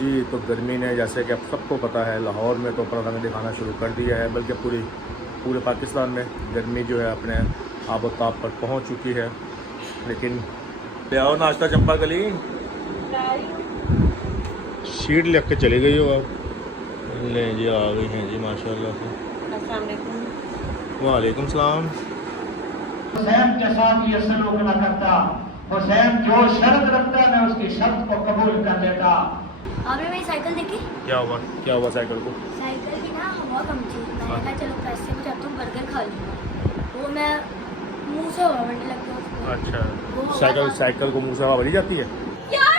जी तो गर्मी ने, जैसे कि अब सबको पता है, लाहौर में तो अपना रंग दिखाना शुरू कर दिया है, बल्कि पूरे पाकिस्तान में गर्मी जो है अपने आबोताब पर पहुंच चुकी है। लेकिन ले आओ नाश्ता चंपा गली, शीट लेके के चली गई हो आप। ले जी, आ गई हैं जी माशाल्लाह से। वालेकुम सलाम। हुसैन के साथ ये सलूक न करता, हुसैन जो शर्त रखता मैं उसकी शर्त को कबूल कर देता। आपने मेरी साइकिल देखी? क्या हुआ साइकिल को? साइकिल की ना हवा कम थी, मैंने कहा चलो पैसे में जाता हूँ बर्गर खा लूँगा, वो मैं मुंह से हवा बनने लग गया। अच्छा, साइकिल को मुंह से हवा भरी जाती है? यार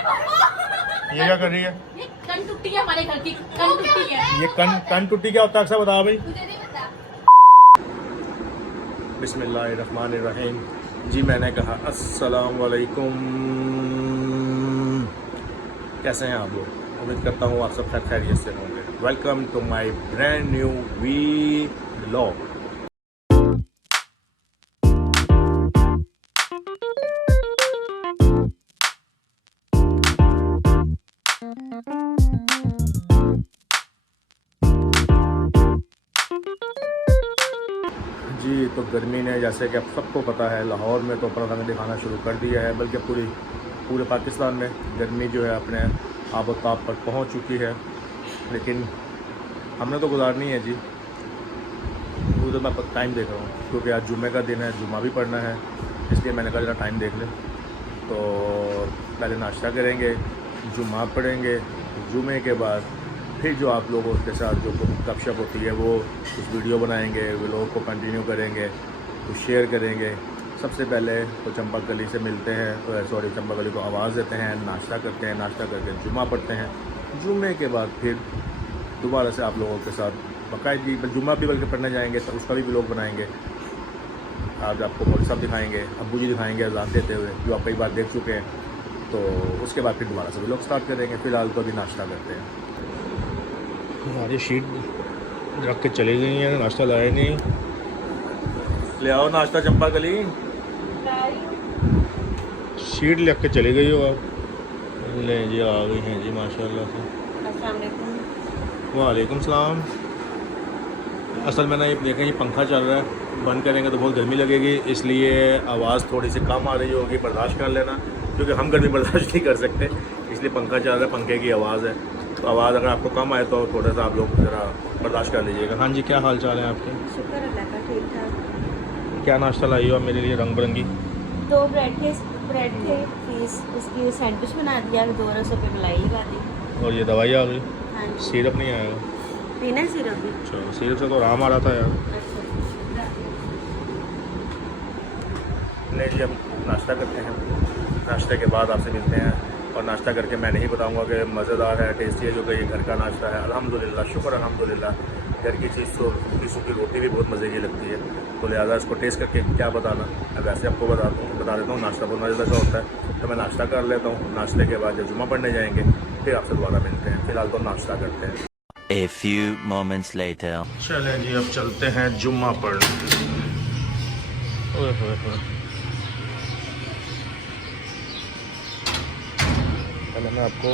ये क्या कर रही है? ये कन टूटी है, हमारे घर की कन टूटी है। ये कन टूटी क्या होता है, अक्सर बता भाई। मुझे नहीं पता। बिस्मिल्लाहिर्रहमानिर्रहीम। जी मैंने कहा अस्सलाम वालेकुम। कैसे हैं आप लोग? उम्मीद करता हूँ आप सब खैरियत से होंगे। Welcome to my brand new vlog. जी तो गर्मी ने, जैसे कि अब सबको पता है, लाहौर में तो अपना रंग दिखाना शुरू कर दिया है, बल्कि पूरे पाकिस्तान में गर्मी जो है अपने आबोताब पर पहुंच चुकी है। लेकिन हमने तो गुजारनी है जी। वो तो मैं टाइम देख रहा हूँ क्योंकि आज जुम्मे का दिन है, जुम्मा भी पढ़ना है, इसलिए मैंने कहा जरा टाइम देख लें। तो पहले नाश्ता करेंगे, जुम्मा पढ़ेंगे, जुम्मे के बाद फिर जो आप लोगों के साथ जो गपशप होती है वो कुछ वीडियो बनाएंगे, व्लॉग को कंटिन्यू करेंगे, कुछ शेयर करेंगे। सबसे पहले तो चंपा गली से मिलते हैं, चंपा गली को आवाज़ देते हैं, नाश्ता करते हैं, नाश्ता करके जुम्मा पढ़ते हैं। जुम्मे के बाद फिर दोबारा से आप लोगों के साथ बाकायदगी जुम्मा भी बल्कि पढ़ने जाएंगे, तो उसका भी व्लॉग बनाएंगे। आज आपको मौलवी साहब दिखाएंगे, अब्बू जी दिखाएंगे अज़ान देते हुए, जो आप कई बार देख चुके हैं। तो उसके बाद फिर दोबारा से व्लॉग स्टार्ट करेंगे। फ़िलहाल तो अभी नाश्ता करते हैं। हमारी शीट रख के चली गई है, नाश्ता लाया नहीं। ले आओ नाश्ता चंपा गली, शीट लेके के चली गई हो आप। ले जी, आ गई हैं जी माशाल्लाह से। वालेकुम सलाम। असल में ना ये देखें, ये पंखा चल रहा है, बंद करेंगे तो बहुत गर्मी लगेगी, इसलिए आवाज़ थोड़ी सी कम आ रही होगी, बर्दाश्त कर लेना, क्योंकि हम गर्मी बर्दाश्त नहीं कर सकते, इसलिए पंखा चल रहा है, पंखे की आवाज़ है। तो आवाज़ अगर आपको कम आए तो थोड़ा सा आप लोग ज़रा बर्दाश्त कर लीजिएगा। हाँ जी, क्या हाल चाल है आपके? शुक्र अल्लाह का, ठीक ठाक। क्या नाश्ता लाई हो आप मेरे लिए रंग बिरंगी? 2 ब्रेड थे, पीस उसकी सैंडविच बना दिया, 2 रसों पे मलाई लगा दी। और ये दवाई आ गई? हाँ जी। सिरप नहीं आएगा? पीना सिरप भी? चलो, सिरप से तो आराम आ रहा था यार। अच्छा। नहीं जी, हम नाश्ता करते हैं, नाश्ते के बाद आपसे मिलते हैं। और नाश्ता करके मैं नहीं बताऊंगा कि मज़ेदार है, टेस्टी है, जो कि ये घर का नाश्ता है। अल्हम्दुलिल्लाह, शुक्र अल्हम्दुलिल्लाह। घर की चीज़ तो सूखी रोटी भी बहुत मज़े की लगती है, तो लिहाजा इसको टेस्ट करके क्या बताना। अब वैसे आपको बता देता हूँ, नाश्ता बहुत मज़ेदार होता है। तो मैं नाश्ता कर लेता हूँ, नाश्ते के बाद जब जुम्मा पढ़ने जाएंगे फिर आपसे दोबारा मिलते हैं। फ़िलहाल तो नाश्ता करते हैं। A few moments later. चलें जी, अब चलते हैं जुम्मा पढ़ने। ओए होए होए। पहले मैं आपको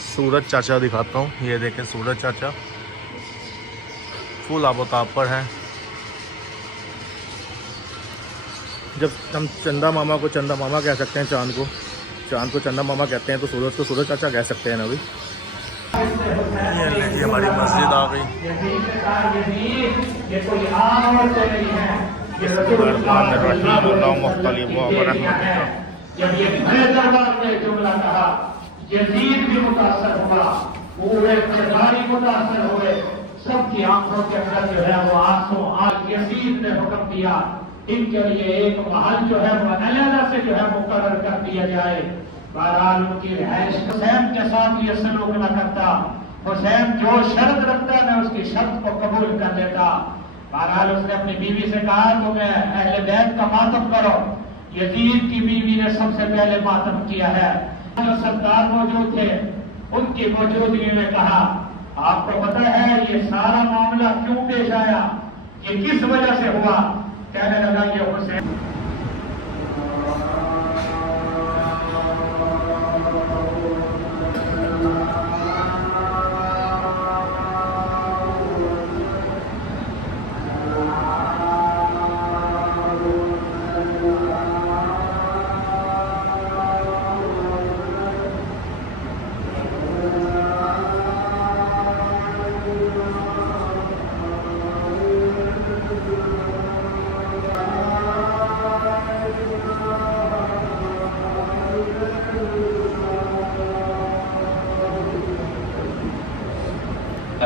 सूरज चाचा दिखाता हूँ। ये देखें, सूरज चाचा फुल आबोताब पर हैं। जब हम चंदा मामा को चंदा मामा कह सकते हैं, चांद को चंदा मामा कहते हैं, तो सूरज को सूरज चाचा कह सकते हैं ना भाई। ये हमारी मस्जिद आ गई। जब ये बड़े दरबार में जुमला कहा, यजीद भी मुतासर हुआ, पूरे सरदारी मुतासर हुए, सबकी आंखों के अंदर जो है वो आंसू। आज यजीद ने हुक्म दिया इनके लिए एक महल जो है वो अलहदा से जो है मुकर्रर कर दिया जाए। बहरहाल उनकी रिहाइश हुसैन के साथ ये सलूक न करता, हुसैन जो शर्त रखता मैं उसकी शर्त को कबूल कर देता। बहरहाल उसने अपनी बीवी से कहा तुम्हें अहले बैत का मातम करो। यजीद की बीवी ने सबसे पहले मातम किया है। जो सरदार मौजूद थे उनकी मौजूदगी में कहा, आपको पता है ये सारा मामला क्यों पेश आया, ये किस वजह से हुआ? कहने लगा ये हुसैन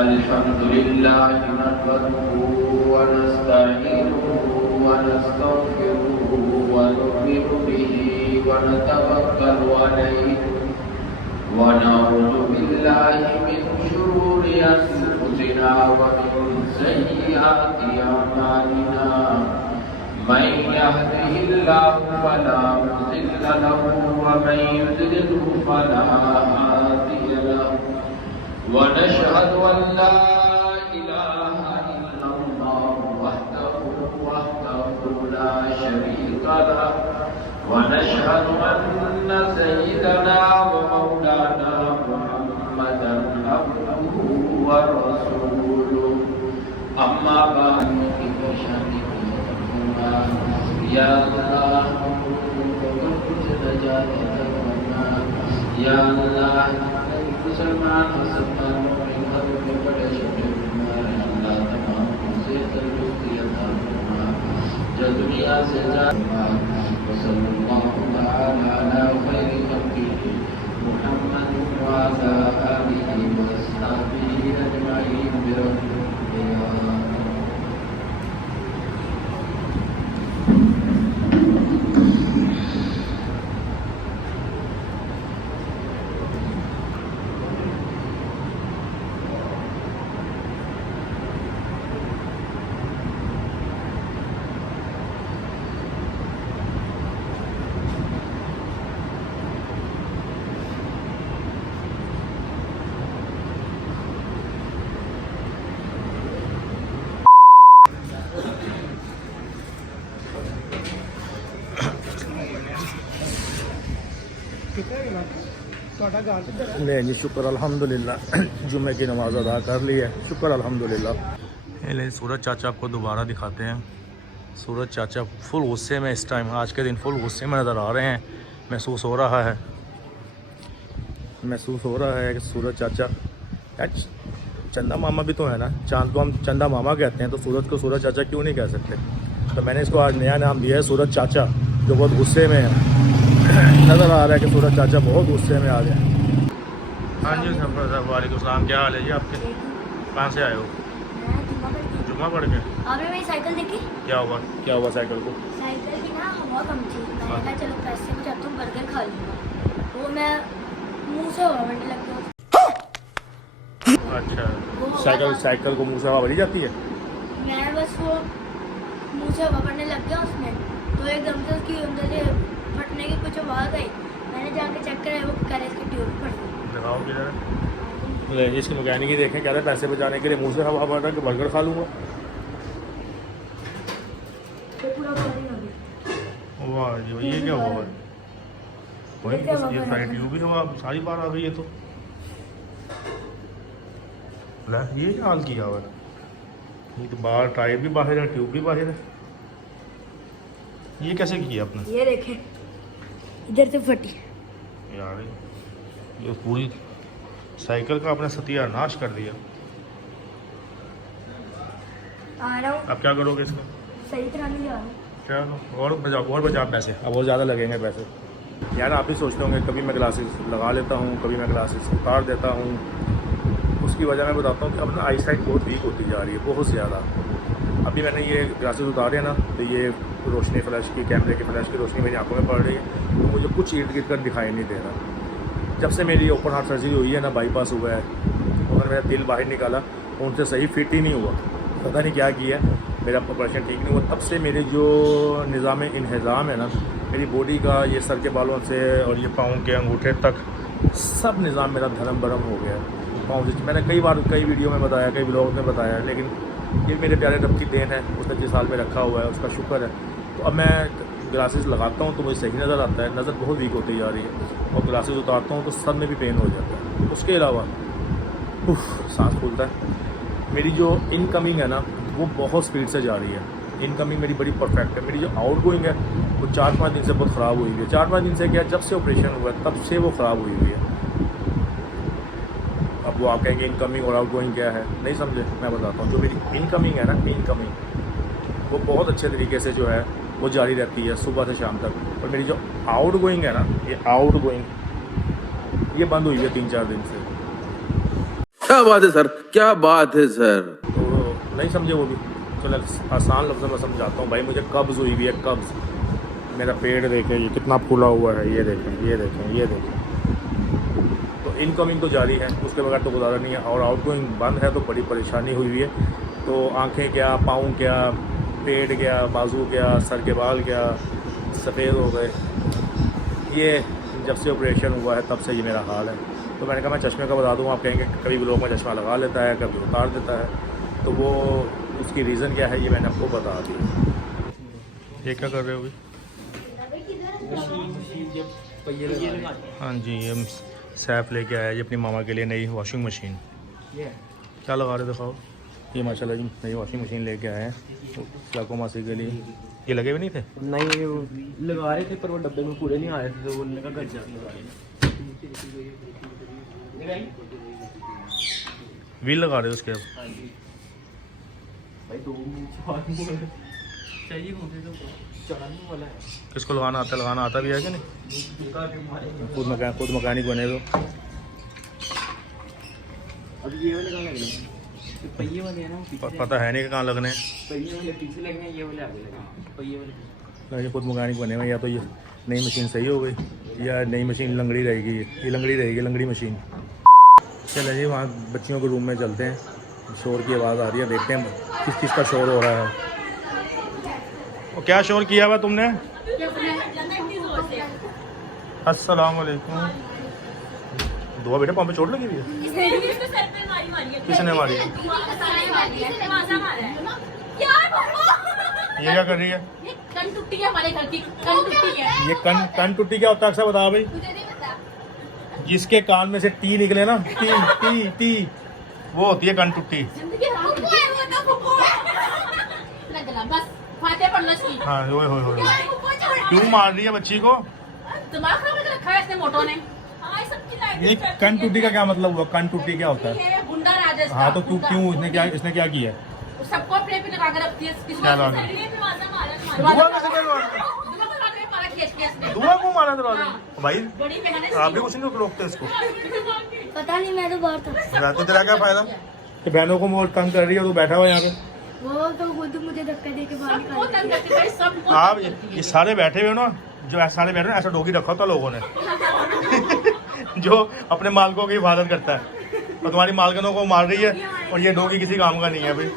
अल्हम्दुलिल्लाह नहमदुहु व नस्तईनुहु व नस्तगफिरुहु व नु'मिनु बिही व नतवक्कलु अलैहि व नऊज़ु बिल्लाहि मिन शुरूरि अंफुसिना व मिन सय्यिआति अमालिना मन यहदिहिल्लाहु फला मुज़िल्ल लहु व मन युज़लिलहु फला हादिय लहु व नशहदु अन ला इलाहा इल्लल्लाह वहदहु ला शरीका लहु व नशहदु अन्न सय्यिदना व मौलाना मुहम्मदन अब्दुहु व रसूलुहु अम्मा बाद या अल्लाह कुछ नजात करना या अल्लाह मुसलमान मुसलमान मोमिन घरों में बड़े छोटे बीमार हैं अल्लाह तमाम से तंदुरुस्ती अता फरमा जो दुनिया से जाना सल्लल्लाहु तआला अला खैरि खल्क़िही मुहम्मद व अला आलिहि व अस्हाबिही अजमईन बिरहमतिका नहीं जी शुक्र अल्हम्दुलिल्लाह जुम्मे की नमाज़ अदा कर ली है शुक्र अल्हम्दुलिल्लाह। ले सूरज चाचा आपको दोबारा दिखाते हैं। सूरज चाचा फुल गुस्से में इस टाइम आज के दिन फुल गुस्से में नज़र आ रहे हैं। महसूस हो रहा है कि सूरज चाचा चंदा मामा भी तो है ना, चांद को हम चंदा मामा कहते हैं तो सूरज को सूरज चाचा क्यों नहीं कह सकते। तो मैंने इसको आज नया नाम दिया है सूरज चाचा, जो बहुत गुस्से में है। नज़र आ रहा है कि सूरज चाचा बहुत गुस्से में आ गया। हाँ जी सफर साहब वालेकुम सलाम, क्या हाल है जी आपके? कहाँ से आए हो? जुम्मा पढ़ के। आपने मेरी साइकिल देखी? क्या हुआ साइकिल को? साइकिल की ना हवा कम थी, मैंने कहा चलो पैसे में जाता हूँ बर्गर खा लूँगा। वो मैं मुँह से हवा भरने लग गया। अच्छा साइकिल को मुँह से हवा भरी जाती है? मैं बस वो मुँह से हवा भरने लग गया उसमें, तो एकदम से उसकी अंदर से फटने की कुछ आवाज़ आई। मैंने जाके चेक कराया, वो कह रहे इसकी ट्यूब फट गई। लगाओ किधर? इसकी मैकेनिक ही देखें, कह रहे पैसे बचाने के लिए मुँह से हवा भर रहा है कि बर्गर खा लूँगा। वाह जी ये क्या हुआ? ये फ्लाइट ट्यूब भी हवा सारी बार आ गई है तो ये क्या हाल किया हुआ है? ये तो बाहर टायर भी बाहर है, ट्यूब भी बाहर है। ये कैसे किया आपने? ये देखें इधर से फटी यार, ये पूरी साइकिल का आपने सत्यानाश कर दिया। आ रहा हूँ, अब क्या करोगे इसका? सही तरह नहीं जा रहा। क्या और बचा पैसे, अब और ज़्यादा लगेंगे पैसे। यार आप ही सोचते होंगे कभी मैं ग्लासेस लगा लेता हूँ, कभी मैं ग्लासेस उतार देता हूँ। उसकी वजह मैं बताता हूँ कि अब ना आई साइट बहुत वीक होती जा रही है, बहुत ज़्यादा। अभी मैंने ये ग्लासेस उतारे ना तो ये रोशनी फ्लैश की, कैमरे की फ्लैश की रोशनी मेरी आंखों में पड़ रही है, तो मुझे कुछ इर्द गिर्द कर दिखाई नहीं दे रहा। जब से मेरी ओपन हार्ट सर्जरी हुई है ना, बाईपास हुआ है, उन्होंने मेरा दिल बाहर निकाला, उनसे सही फिट ही नहीं हुआ, पता नहीं क्या किया, मेरा ऑपरेशन ठीक नहीं हुआ। तब से मेरे जो निज़ाम इंहज़ाम है ना, मेरी बॉडी का, ये सर के बालों से और ये पाँव के अंगूठे तक सब निज़ाम मेरा धर्म भरम हो गया है। पाँव से मैंने कई बार कई वीडियो में बताया, कई ब्लॉग में बताया, लेकिन ये मेरे प्यारे रब की देन है, उसने जिस हाल में रखा हुआ है उसका शुक्र है। तो अब मैं ग्लासेस लगाता हूँ तो मुझे सही नज़र आता है, नज़र बहुत वीक होती जा रही है, और ग्लासेस उतारता हूँ तो सर में भी पेन हो जाता है। उसके अलावा सांस फूलता है। मेरी जो इनकमिंग है ना वो बहुत स्पीड से जा रही है, इनकमिंग मेरी बड़ी परफेक्ट है। मेरी जो आउटगोइंग है वो 4-5 दिन से बहुत ख़राब हुई है। 4-5 दिन से क्या, जब से ऑपरेशन हुआ है तब से वो ख़राब हुई हुई है। अब वो आप कहेंगे इनकमिंग और आउटगोइंग क्या है, नहीं समझे, मैं बताता हूँ। जो मेरी इनकमिंग है ना, इनकमिंग वो बहुत अच्छे तरीके से जो है वो जारी रहती है सुबह से शाम तक, और मेरी जो आउटगोइंग है ना, ये आउटगोइंग ये बंद हुई है 3-4 दिन से। क्या बात है सर, क्या बात है सर। तो नहीं समझे वो भी। चलो आसान लफ्ज़ों में समझाता हूँ भाई। मुझे कब्ज़ हुई हुई है, कब्ज़। मेरा पेट देखें ये कितना फूला हुआ है, ये देखें ये देखें ये देखें। तो इनकमिंग तो जारी है, उसके बगैर तो गुजारा नहीं है, और आउटगोइंग बंद है, तो बड़ी परेशानी हुई हुई है। तो आँखें क्या, पाँव क्या, पेट क्या, बाजू क्या, सर के बाल क्या सफ़ेद हो गए। ये जब से ऑपरेशन हुआ है तब से ये मेरा हाल है। तो मैंने कहा मैं चश्मे का बता दूँ। आप कहेंगे कभी भी लोग में चश्मा लगा लेता है, कभी उतार देता है। तो वो उसकी रीज़न क्या है ये मैंने आपको बता दी। ये क्या कर रहे हो अभी? हाँ जी, ये सैफ लेके आया जी अपनी मामा के लिए नई वॉशिंग मशीन। क्या लगा रहे दिखाओ। ये माशाल्लाह जी नई वॉशिंग मशीन लेके आए हैं लाको मासी के लिए। ये लगे भी नहीं थे? नहीं, वो लगा रहे थे पर वो डब्बे में पूरे नहीं आ रहे थे, तो वो उन्होंने कहा घर जाके लगा रहे। व्हील लगा रहे हो उसके? अब भाई 2 चाहिए होते तो चढ़ाने वाला है। किसको लगाना आता भी है कि नहीं? खुद मकैनिक बने हो? अब ये वाले कहाँ लगने हैं? पहिए वाले हैं ना, पीछे पता है नहीं कि कहाँ लगने हैं। पहिए वाले पीछे लगने हैं, ये वाले आगे लगने हैं। पहिए वाले ये खुद मकैनिक बने हुए। या तो ये नई मशीन सही हो गई या नई मशीन लंगड़ी रहेगी। ये लंगड़ी रहेगी, लंगड़ी मशीन। चलो जी वहाँ बच्चियों के रूम में चलते हैं। शोर की आवाज़ आ रही है, देखते हैं किस किस का शोर हो रहा है। और क्या शोर किया हुआ तुमने? अस्सलाम वालेकुम। दुआ बेटा, पाँव पे चोट लगी हुई है? किसने मारी है? ये क्या कर रही है? कन टूटी है हमारे घर की, कन टूटी है। ये कन टूटी क्या होता है अक्सर बता भाई। जिसके कान में से टी निकले ना, टी टी टी, वो होती है कन टूटी। बस फाते पड़ना चाहिए। हाँ हो। क्यों मार रही है बच्ची को? दिमाग खराब करके रखा है इसने मोटो ने। ये कन टूटी का क्या मतलब हुआ? कन टूटी क्या होता है? गुंडा राज है इसका। हाँ तो क्यों इसने क्या किया है? सबको अपने पे लगा कर रखती है। क्या लगा? दुआ को मारा दरवाजा भाई? बड़ी बहन है। आप भी कुछ नहीं रोकते इसको? पता नहीं, मैं तो बाहर था। तो तेरा क्या फायदा कि बहनों को वो तंग कर रही है, तो बैठा हुआ यहाँ पे। वो तो खुद मुझे धक्का दे के बाहर सबको निकाल तंग करती है, सबको। आप ये सारे बैठे हुए हो ना, जो ऐसे सारे बैठे हैं, ऐसा डोगी रखा था लोगों ने जो अपने मालकों की हिफाजत करता है, और तुम्हारी मालकनों को मार रही है, और ये डोगी किसी काम का नहीं है भाई।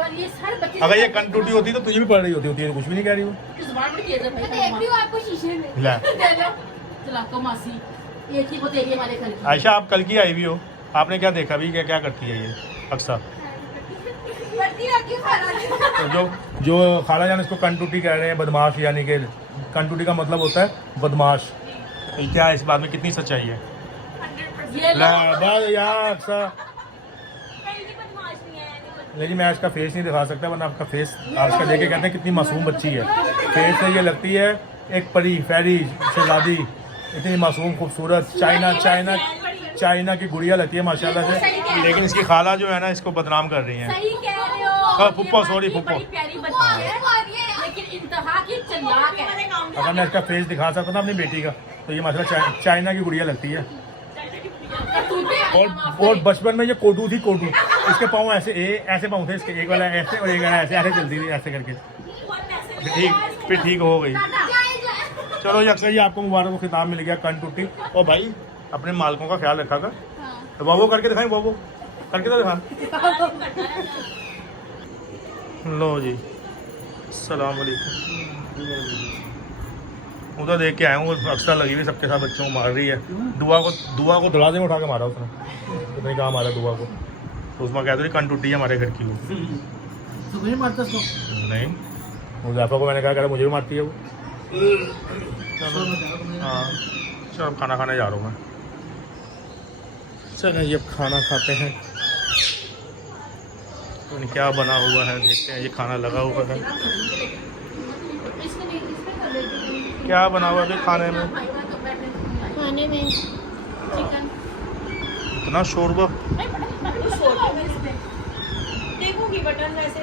और ये सारे बच्चे अगर ये कन टूटी होती तो तुझे भी पड़ रही होती है, कुछ भी नहीं कह रही हो। जुबान में तेज है भाई। आपको शीशे में ला। चला को मासी एक ही वो तेरी हमारे घर की। आयशा आप कल की आई भी हो, आपने क्या देखा भी? क्या करती है ये अक्सर? तो जो खाला जान इसको कन टूटी कह रहे हैं, बदमाश, यानी कि कन टूटी का मतलब होता है बदमाश। क्या है इस बात में कितनी सच्चाई है? ये यार अक्सर लेकिन मैं इसका फेस नहीं दिखा सकता, वरना आपका फेस आज का देखे कहते हैं कितनी मासूम बच्ची है। फेस से ये लगती है एक परी, फेरी, शहजादी, इतनी मासूम खूबसूरत, चाइना की गुड़िया लगती है माशाल्लाह से। लेकिन इसकी खाला जो है ना, इसको बदनाम कर रही है। सही कह रहे हो। फुप्पो, सॉरी फुप्पो। बड़ी प्यारी बच्ची है, लेकिन इंतहा की चालाक है। अगर मैं इसका फेस दिखा सकता ना अपनी बेटी का, तो ये माशाल्लाह चाइना की गुड़िया लगती है। और बचपन में ये कोडू थी, कोडू। इसके पाँव ऐसे पाँव थे इसके, एक वाला ऐसे और एक वाला ऐसे चलती थी, ऐसे करके। फिर ठीक हो गई। चलो अक्सर ये आपको मुबारक को खिताब मिल गया, कन टूटी। और भाई अपने मालकों का ख्याल रखा कर। तो वो करके दिखाएं, वो करके तो दिखा। लो जी, अस्सलाम वालेकुम। उधर देख के आया हूँ, अक्सर लगी हुई सबके साथ बच्चों को मार रही है। दुआ को दरवाजे में उठा के मारा उसने, तो नहीं कहा मारा दुआ को। तो उसमें कहते कन टूटी है हमारे घर की वो। तुम्हें मारता उसको? नहीं, मुजाफा को मैंने कहा मुझे भी मारती है वो। हाँ चलो खाना खाने जा रहा हूँ मैं। चलो ये खाना खाते हैं, तो क्या बना हुआ है देखते हैं। ये खाना लगा हुआ है, क्या बना हुआ है खाने में? चिकन। इतना शोरबा। देखूंगी बटन वैसे।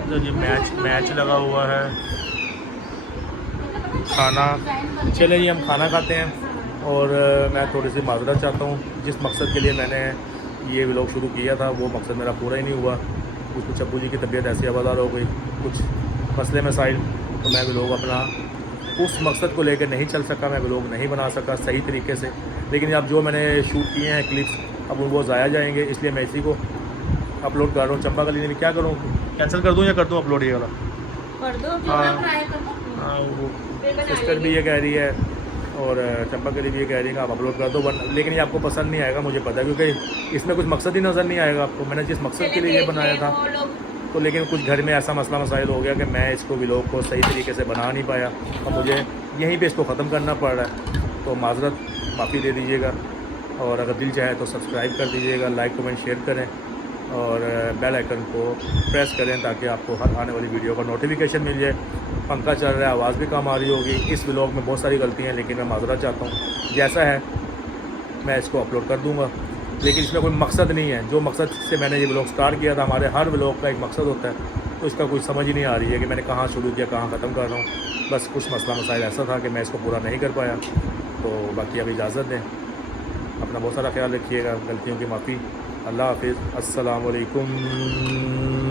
तो जी मैच लगा हुआ है। खाना, चले जी हम खाना खाते हैं। और मैं थोड़ी सी माजरत चाहता हूँ। जिस मकसद के लिए मैंने ये व्लॉग शुरू किया था वो मकसद मेरा पूरा ही नहीं हुआ। कुछ अब्बू जी की तबीयत ऐसी आबादार हो गई, कुछ मसले मसाइल, तो मैं व्लॉग अपना उस मकसद को लेकर नहीं चल सका, मैं व्लॉग नहीं बना सका सही तरीके से। लेकिन अब जो मैंने शूट किए हैं क्लिप्स अब वो ज़ाया जाएंगे, इसलिए मैं इसी को अपलोड कर रहा हूँ। चंपा कली ने क्या करूँ, कैंसिल कर दूँ या कर दूँ अपलोड ये वाला? कर दो, हाँ। ट्राई करो। हाँ, वो फिर बना सिस्टर लेंगे। भी ये कह रही है और चंपा कली भी ये कह रही है कि आप अपलोड कर दो, लेकिन ये आपको पसंद नहीं आएगा, मुझे पता है, क्योंकि इसमें कुछ मकसद ही नज़र नहीं आएगा आपको। मैंने जिस मकसद के लिए ये बनाया था तो लेकिन कुछ घर में ऐसा मसला मसाइल हो गया कि मैं इसको व्लॉग को सही तरीके से बना नहीं पाया और मुझे यहीं पे इसको ख़त्म करना पड़ रहा है। तो माजरत माफ़ी दे दीजिएगा और अगर दिल चाहे तो सब्सक्राइब कर दीजिएगा, लाइक कमेंट शेयर करें और बेल आइकन को प्रेस करें ताकि आपको हर आने वाली वीडियो का नोटिफिकेशन मिल जाए। पंखा चल रहा है, आवाज़ भी कम आ रही होगी। इस व्लॉग में बहुत सारी गलतियाँ हैं लेकिन मैं माजरत चाहता हूँ। जैसा है मैं इसको अपलोड कर दूँगा, लेकिन इसमें कोई मकसद नहीं है। जो मकसद से मैंने ये व्लॉग स्टार्ट किया था, हमारे हर व्लॉग का एक मकसद होता है, तो इसका कोई समझ ही नहीं आ रही है कि मैंने कहाँ शुरू किया कहाँ ख़त्म कर रहा हूँ। बस कुछ मसला मसाइल ऐसा था कि मैं इसको पूरा नहीं कर पाया। तो बाकी अब इजाज़त दें, अपना बहुत सारा ख्याल रखिएगा, गलतियों की माफ़ी। अल्लाह हाफिज़, अस्सलाम वालेकुम।